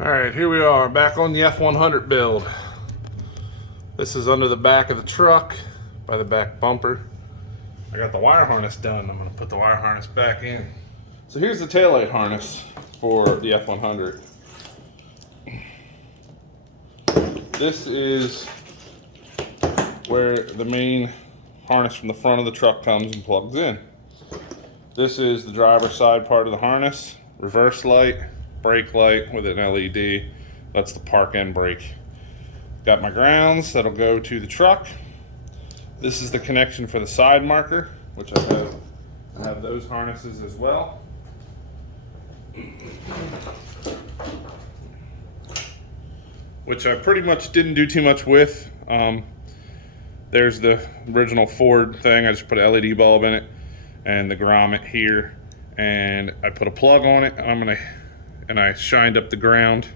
Alright, here we are, back on the F100 build. This is under the back of the truck, by the back bumper. I got the wire harness done. I'm going to put the wire harness back in. So here's the taillight harness for the F100. This is where the main harness from the front of the truck comes and plugs in. This is the driver's side part of the harness. Reverse light, brake light with an LED. That's the park and brake. Got my grounds that'll go to the truck. This is the connection for the side marker, which I have those harnesses as well. Which I pretty much didn't do too much with. There's the original Ford thing. I just put an LED bulb in it and the grommet here, and I put a plug on it. And I shined up the ground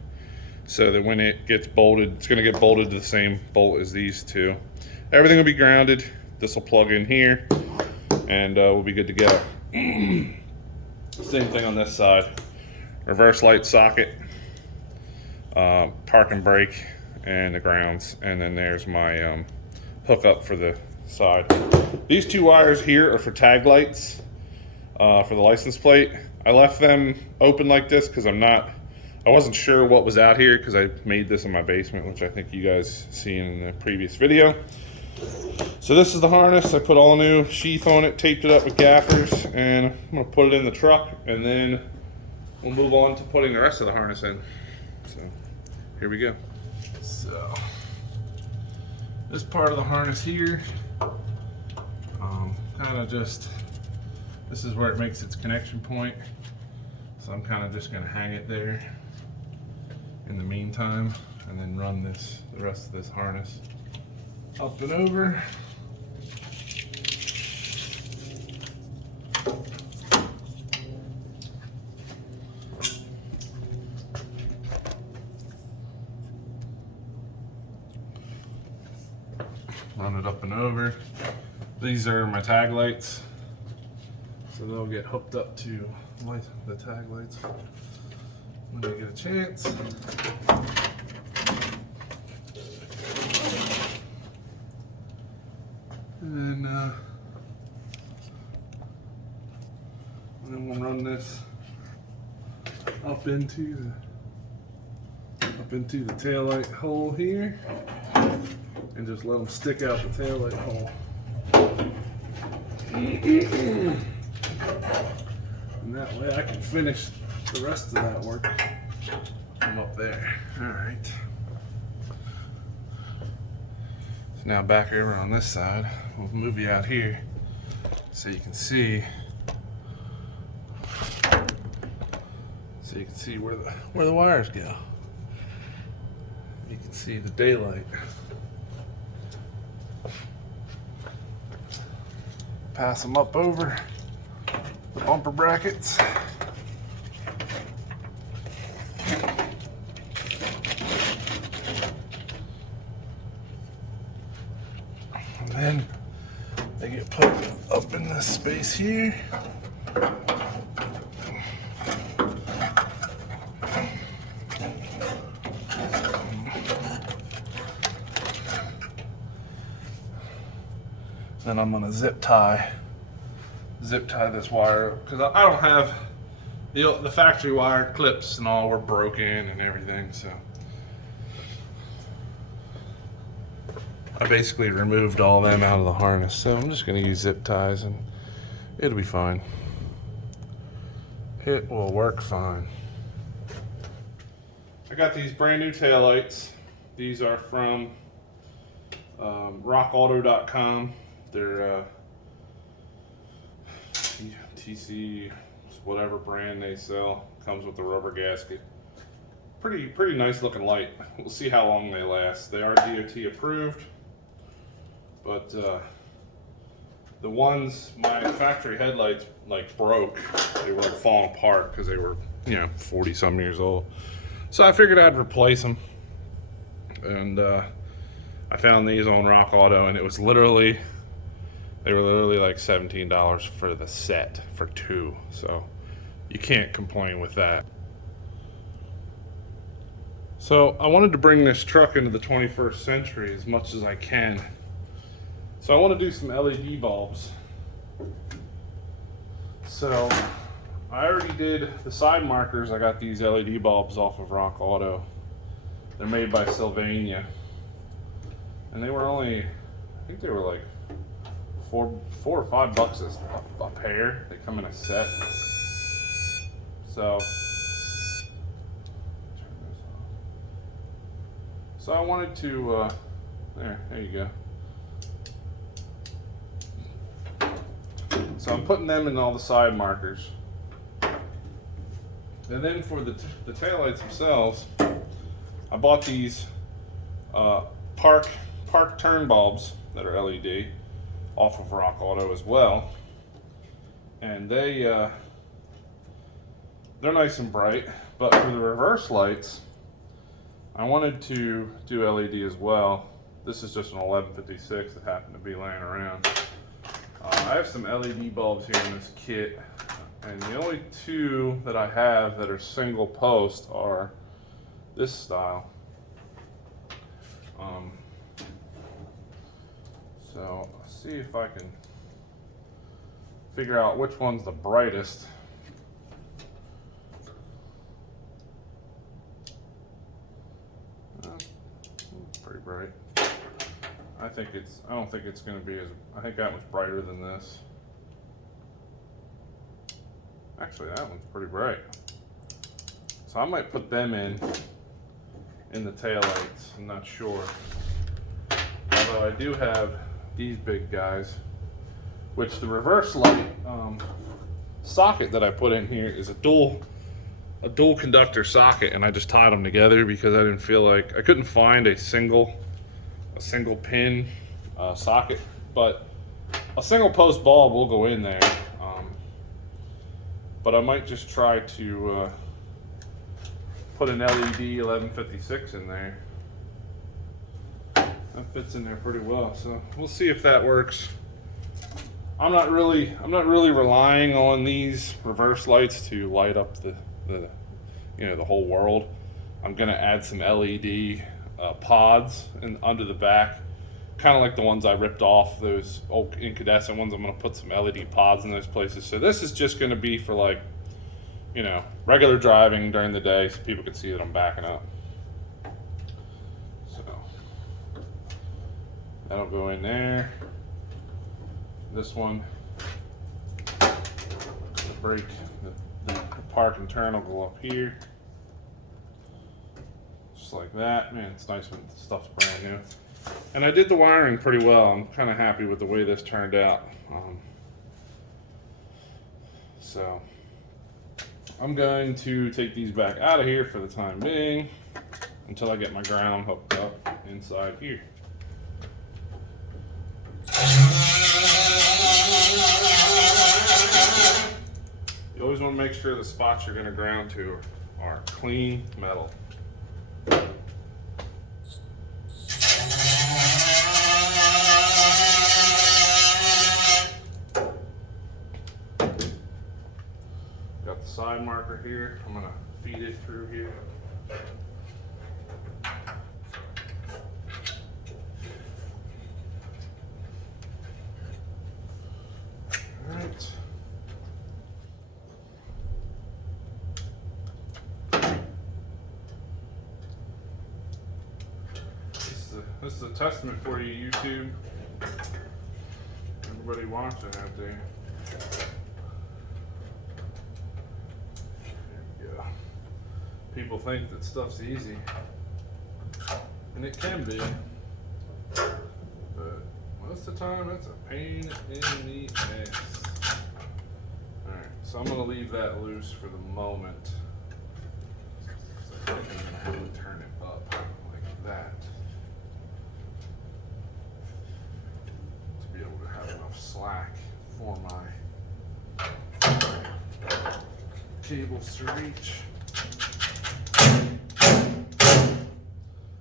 so that when it gets bolted, it's going to get bolted to the same bolt as these two. Everything will be grounded. This will plug in here, and we'll be good to go. Same thing on this side. Reverse light socket, park and brake, and the grounds. And then there's my hookup for the side. These two wires here are for tag lights for the license plate. I left them open like this because I wasn't sure what was out here, because I made this in my basement, which I think you guys seen in the previous video. So this is the harness. I put all new sheath on it, taped it up with gaffers, and I'm gonna put it in the truck, and then we'll move on to putting the rest of the harness in. So here we go. So this part of the harness here, this is where it makes its connection point. So I'm kind of just going to hang it there in the meantime, and then run the rest of this harness up and over. Run it up and over. These are my tag lights, so they'll get hooked up to the tag lights when I get a chance. And then we'll run this up into the taillight hole here, and just let them stick out the taillight hole. And that way I can finish the rest of that work from up there. Alright. So now back over on this side, we'll move you out here so you can see where the wires go. You can see the daylight. Pass them up over the bumper brackets. And then they get put up in this space here. Then I'm gonna zip tie this wire, because I don't have the factory wire clips, and all were broken and everything, so I basically removed all them out of the harness. So I'm just gonna use zip ties and it'll be fine. It will work fine. I got these brand new taillights. These are from rockauto.com. They're TC, whatever brand they sell. Comes with the rubber gasket. Pretty nice looking light. We'll see how long they last. They are DOT approved, but the ones, my factory headlights broke. They were falling apart because they were 40 some years old. So I figured I'd replace them, and I found these on Rock Auto, and it was literally They were literally like $17 for the set for two. So you can't complain with that. So I wanted to bring this truck into the 21st century as much as I can. So I want to do some LED bulbs. So I already did the side markers. I got these LED bulbs off of Rock Auto. They're made by Sylvania. And they were only, I think they were like $4 or $5 a pair. They come in a set. So I wanted to, there you go. So I'm putting them in all the side markers. And then for the taillights themselves, I bought these park turn bulbs that are LED off of Rock Auto as well. And they're nice and bright, but for the reverse lights, I wanted to do LED as well. This is just an 1156 that happened to be laying around. I have some LED bulbs here in this kit, and the only two that I have that are single post are this style. So let's see if I can figure out which one's the brightest. It's pretty bright. I don't think it's going to be I think that one's brighter than this. Actually, that one's pretty bright. So I might put them in the taillights. I'm not sure. Although I do have these big guys, which the reverse light socket that I put in here is a dual conductor socket, and I just tied them together because I didn't feel like I couldn't find a single pin socket, but a single post bulb will go in there. But I might just try to put an LED 1156 in there. That fits in there pretty well, so we'll see if that works. I'm not really relying on these reverse lights to light up the whole world. I'm gonna add some LED pods under the back, kind of like the ones I ripped off, those old incandescent ones. I'm gonna put some LED pods in those places. So this is just gonna be for, like, regular driving during the day, so people can see that I'm backing up. So that'll go in there. This one, the brake, the park and turn will go up here. Just like that. Man, it's nice when the stuff's brand new. And I did the wiring pretty well. I'm kind of happy with the way this turned out. So I'm going to take these back out of here for the time being until I get my ground hooked up inside here. You always want to make sure the spots you're going to ground to are clean metal. Got the side marker here. I'm going to feed it through here. All right. This is a testament for you, YouTube. Everybody watching out there. There we go. People think that stuff's easy, and it can be, but most of the time it's a pain in the ass. Alright, so I'm going to leave that loose for the moment. So I think I'm going to turn it up like that, be able to have enough slack for my cables to reach.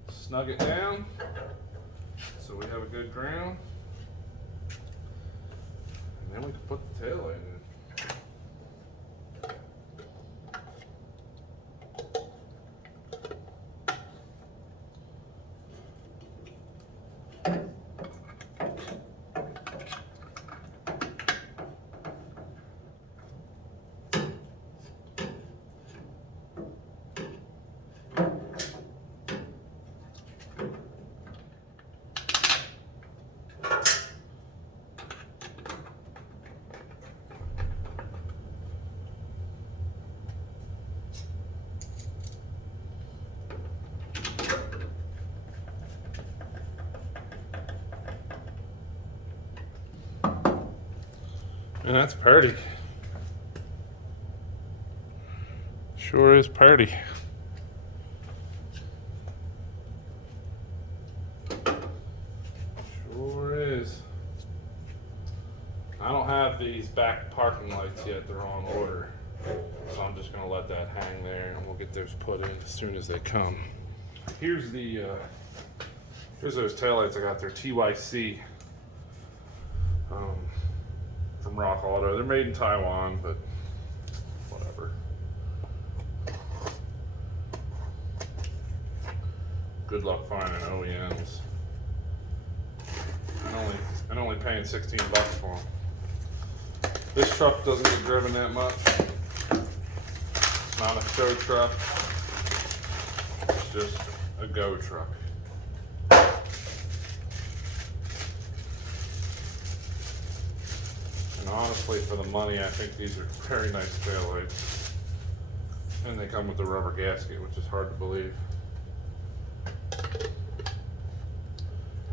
Snug it down so we have a good ground, and then we can put the taillight in. And that's pretty. Sure is pretty. Sure is. I don't have these back parking lights yet. They're on order. So I'm just gonna let that hang there and we'll get those put in as soon as they come. Here's those taillights I got. They're TYC. From Rock Auto. They're made in Taiwan, but whatever. Good luck finding OEMs. And only paying 16 bucks for them. This truck doesn't get driven that much. It's not a show truck. It's just a go truck. And honestly, for the money, I think these are very nice taillights. And they come with the rubber gasket, which is hard to believe.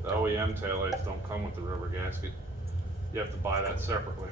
The OEM taillights don't come with the rubber gasket. You have to buy that separately.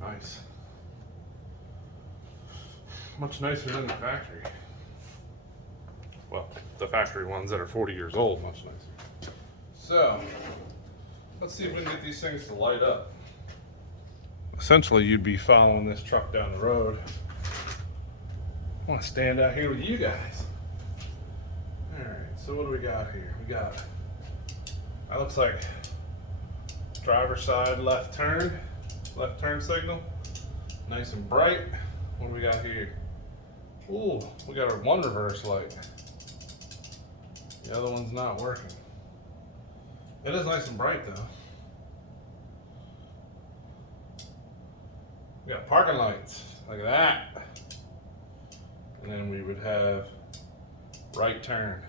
Nice. Much nicer than the factory. Well, the factory ones that are 40 years old, much nicer. So, let's see if we can get these things to light up. Essentially, you'd be following this truck down the road. I want to stand out here with you guys. All right, so what do we got here? We got, that looks like driver's side left turn signal. Nice and bright. What do we got here? Ooh, we got our one reverse light. The other one's not working. It is nice and bright though. We got parking lights, like that. And then we would have right turn.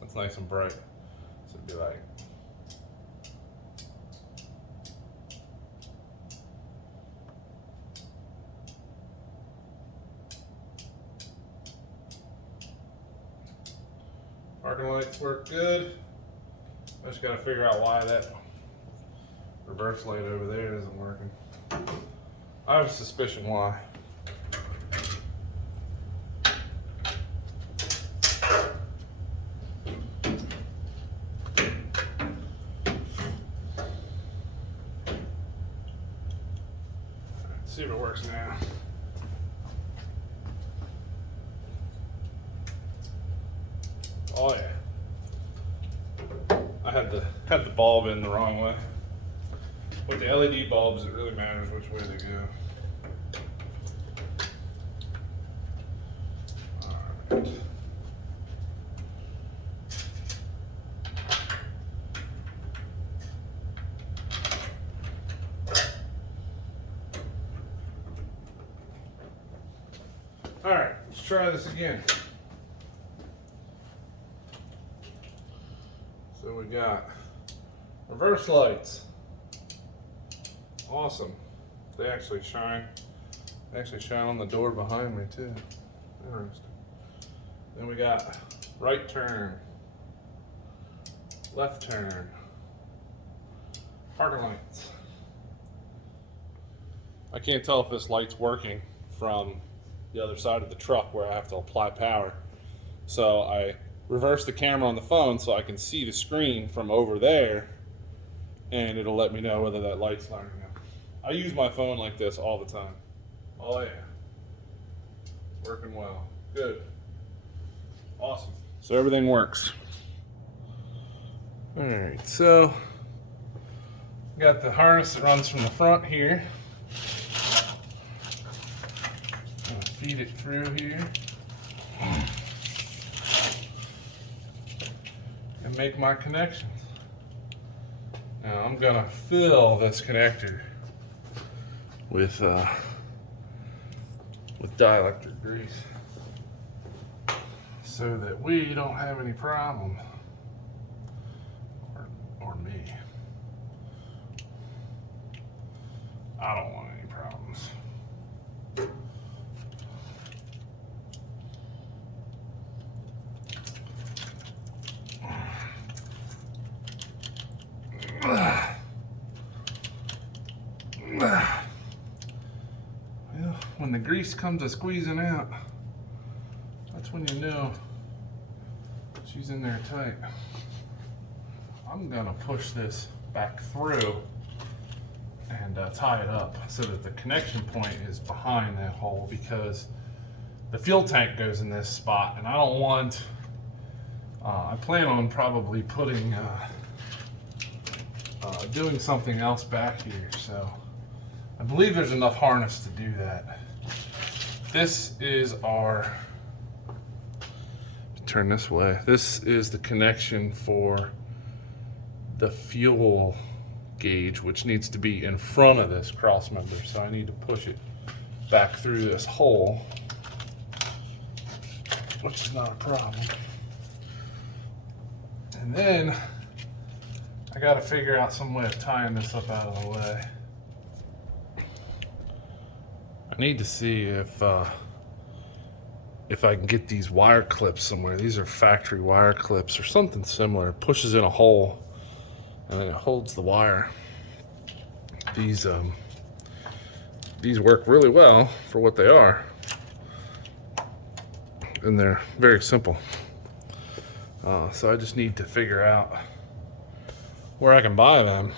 That's nice and bright. So it'd be like, parking lights work good. I just gotta figure out why that reverse light over there isn't working. I have a suspicion why. Let's see if it works now. Oh yeah. I had the bulb in the wrong way. With the LED bulbs, it really matters which way they go. All right. All right, let's try this again. So we got reverse lights. Awesome. They actually shine. Actually shine on the door behind me too. Interesting. Then we got right turn, left turn, parking lights. I can't tell if this light's working from the other side of the truck where I have to apply power. So I reverse the camera on the phone so I can see the screen from over there, and it'll let me know whether that light's lighting up. I use my phone like this all the time. Oh yeah, it's working well. Good. Awesome. So everything works. All right, so got the harness that runs from the front here. I'm gonna feed it through here and make my connections. Now I'm gonna fill this connector with dielectric grease so that we don't have any problem, or me. I don't want any problems. Well, when the grease comes a squeezing out, that's when you know she's in there tight. I'm gonna push this back through and tie it up so that the connection point is behind that hole, because the fuel tank goes in this spot and I don't want, I plan on probably putting, doing something else back here. So I believe there's enough harness to do that. This is our, turn this way. This is the connection for the fuel gauge, which needs to be in front of this cross member. So I need to push it back through this hole, which is not a problem. And then I got to figure out some way of tying this up out of the way. I need to see if I can get these wire clips somewhere. These are factory wire clips or something similar. It pushes in a hole and then it holds the wire. These work really well for what they are, and they're very simple. So I just need to figure out where I can buy them.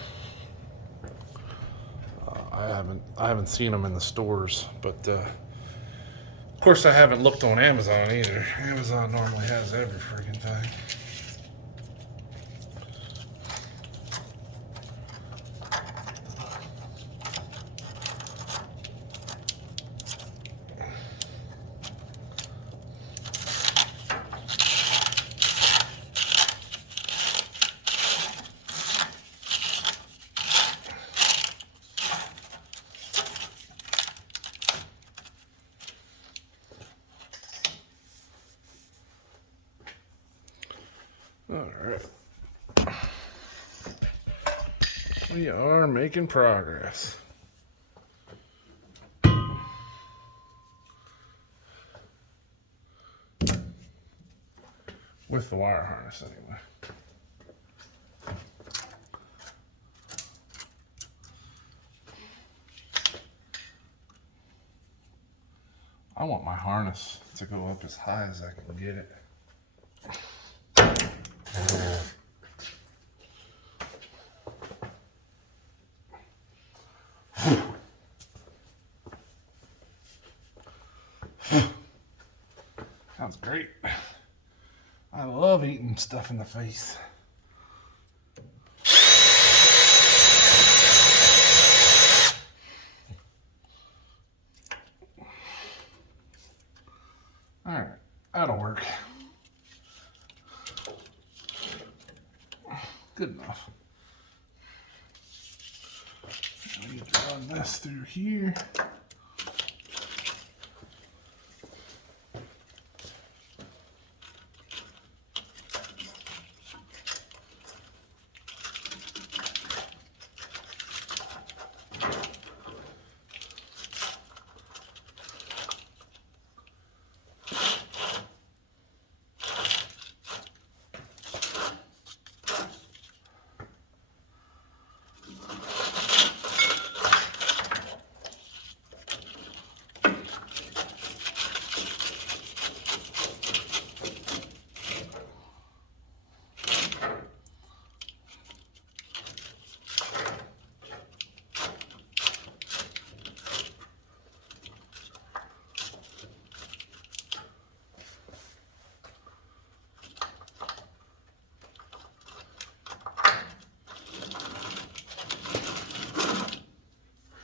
I haven't seen them in the stores, but of course I haven't looked on Amazon either. Amazon normally has every freaking thing. All right, we are making progress. With the wire harness anyway. I want my harness to go up as high as I can get it. Sounds great. I love eating stuff in the face. All right, that'll work. Good enough. I need to run this through here.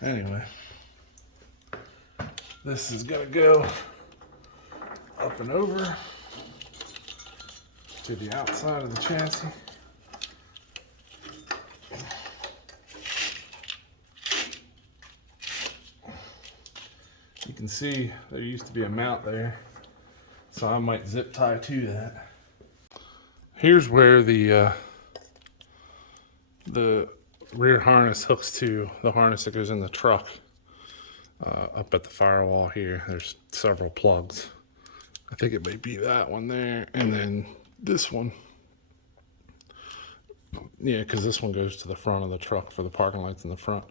Anyway, this is gonna go up and over to the outside of the chassis. You can see there used to be a mount there, so I might zip tie to that. Here's where the rear harness hooks to the harness that goes in the truck. Up at the firewall here, there's several plugs. I think it may be that one there, and then this one. Yeah, because this one goes to the front of the truck for the parking lights in the front.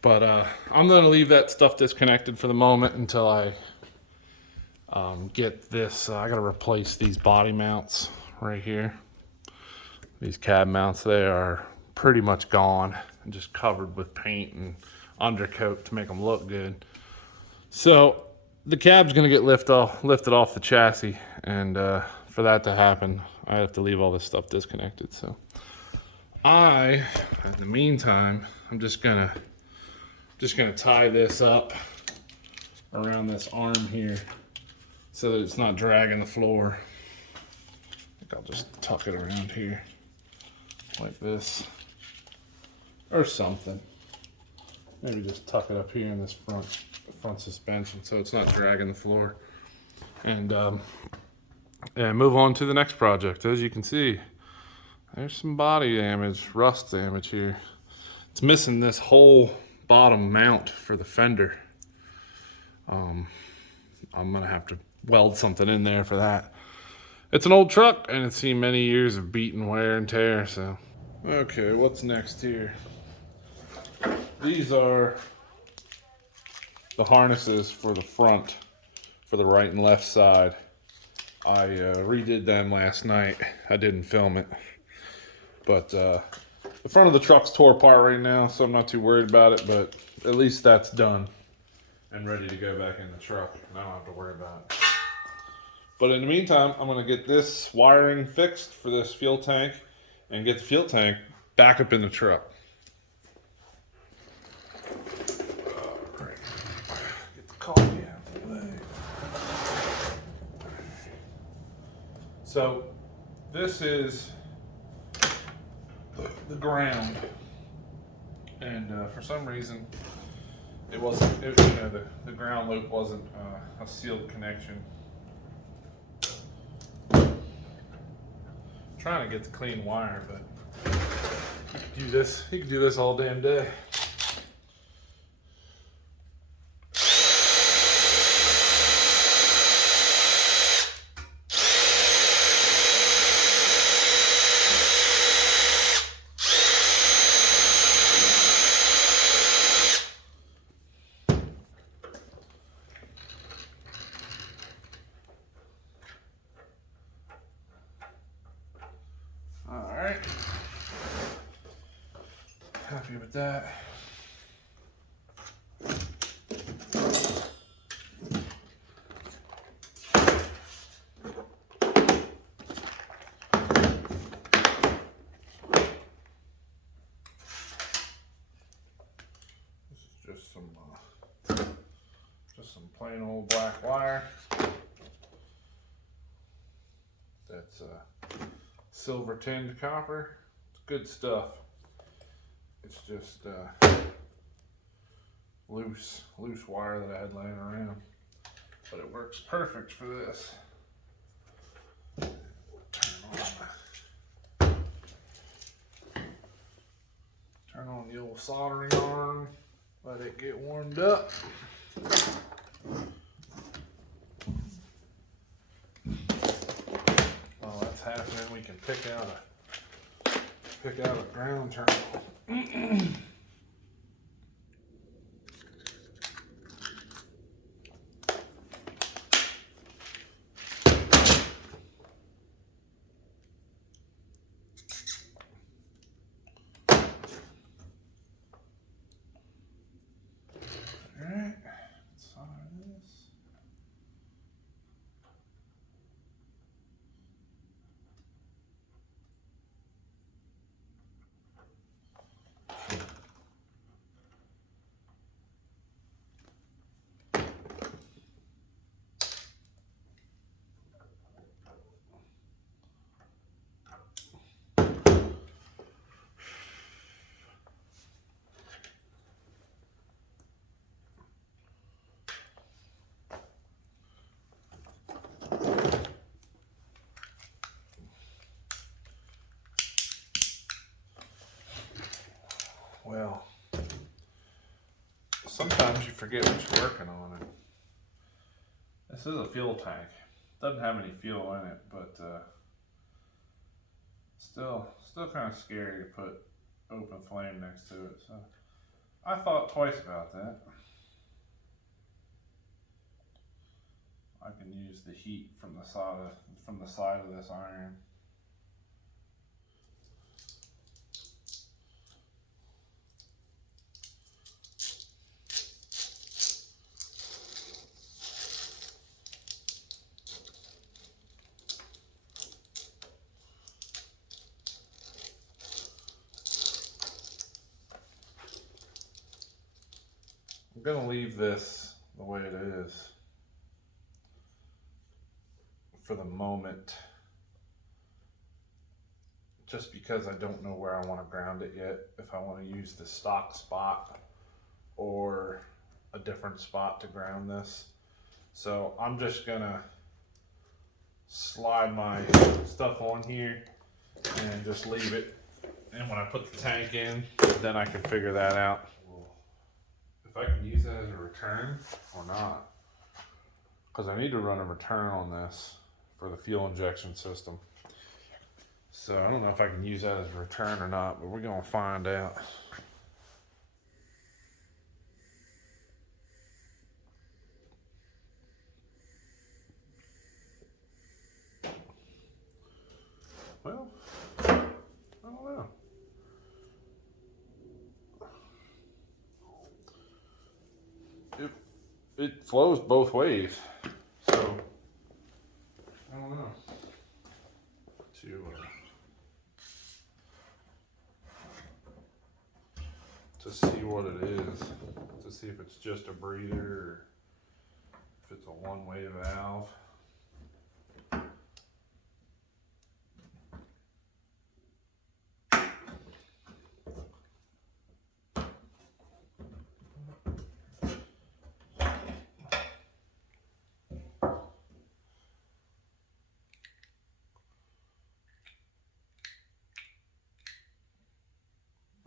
But I'm going to leave that stuff disconnected for the moment until I get this. I got to replace these body mounts right here. These cab mounts, they are pretty much gone and just covered with paint and undercoat to make them look good. So the cab's going to get lifted off the chassis, and for that to happen, I have to leave all this stuff disconnected. So in the meantime, I'm just gonna tie this up around this arm here so that it's not dragging the floor. I think I'll just tuck it around here like this or something. Maybe just tuck it up here in this front suspension so it's not dragging the floor. And move on to the next project. As you can see, there's some body damage, rust damage here. It's missing this whole bottom mount for the fender. I'm gonna have to weld something in there for that. It's an old truck and it's seen many years of beaten wear and tear, so. Okay, what's next here? These are the harnesses for the front, for the right and left side. I redid them last night. I didn't film it. But the front of the truck's tore apart right now, so I'm not too worried about it, but at least that's done and ready to go back in the truck, and I don't have to worry about it. But in the meantime, I'm gonna get this wiring fixed for this fuel tank and get the fuel tank back up in the truck. All right, get the coffee out of the way. So this is the ground, and for some reason it wasn't, the ground loop wasn't a sealed connection. Trying to get the clean wire, but you could do this all damn day. Alright, happy with that. This is just some plain old black wire. That's silver tinned copper. It's good stuff. It's just loose wire that I had laying around, but it works perfect for this. Turn on the old soldering iron, let it get warmed up. While that's happening, we can pick out a ground terminal. Alright, let's solder this. Well, sometimes you forget what you're working on. And this is a fuel tank. Doesn't have any fuel in it, but still kind of scary to put open flame next to it. So I thought twice about that. I can use the heat from the side of this iron. I'm gonna leave this the way it is for the moment, just because I don't know where I want to ground it yet. If I want to use the stock spot or a different spot to ground this. So I'm just gonna slide my stuff on here and just leave it. And when I put the tank in, then I can figure that out. If I can use that as a return or not, because I need to run a return on this for the fuel injection system. So I don't know if I can use that as a return or not, but we're gonna find out. Well, I don't know. It flows both ways, so I don't know. To see what it is, to see if it's just a breather or if it's a one-way valve.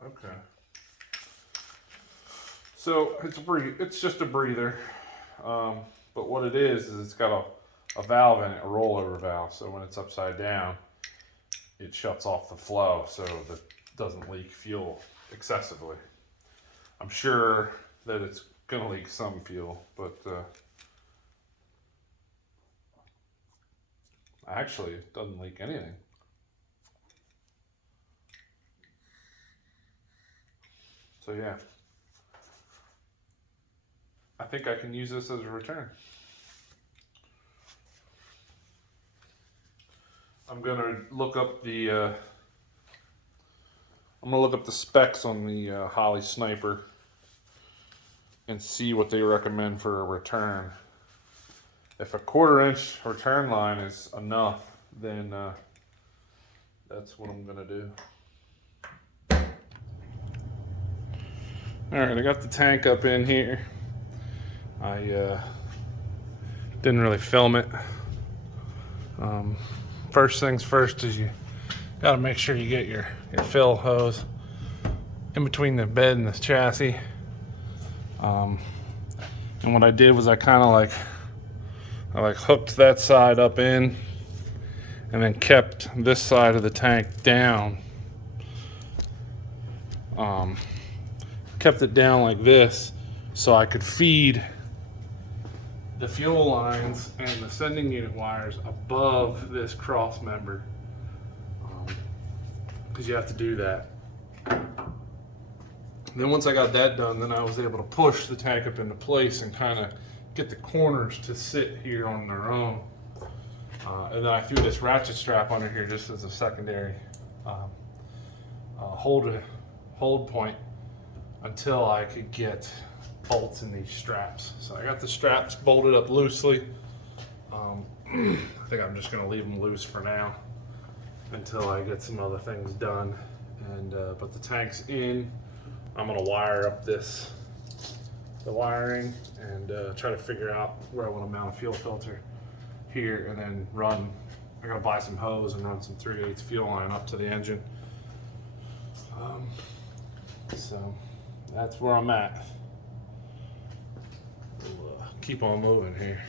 Okay. So it's just a breather, but what it is it's got a valve in it, a rollover valve. So when it's upside down, it shuts off the flow so that it doesn't leak fuel excessively. I'm sure that it's gonna leak some fuel, but actually it doesn't leak anything. So yeah. I think I can use this as a return. I'm gonna look up the specs on the Holley Sniper and see what they recommend for a return. If a 1/4-inch return line is enough, then that's what I'm gonna do. All right, I got the tank up in here. I didn't really film it. First things first is you gotta make sure you get your fill hose in between the bed and the chassis. And what I did was I hooked that side up in and then kept this side of the tank down. Kept it down like this so I could feed the fuel lines and the sending unit wires above this cross member, because you have to do that. Then once I got that done, then I was able to push the tank up into place and kind of get the corners to sit here on their own. And then I threw this ratchet strap under here just as a secondary hold point until I could get bolts in these straps. So I got the straps bolted up loosely. I think I'm just gonna leave them loose for now until I get some other things done. And but the tank's in. I'm gonna wire up the wiring and try to figure out where I want to mount a fuel filter here, and then I gotta buy some hose and run some 3/8 fuel line up to the engine. So that's where I'm at. We'll keep on moving here.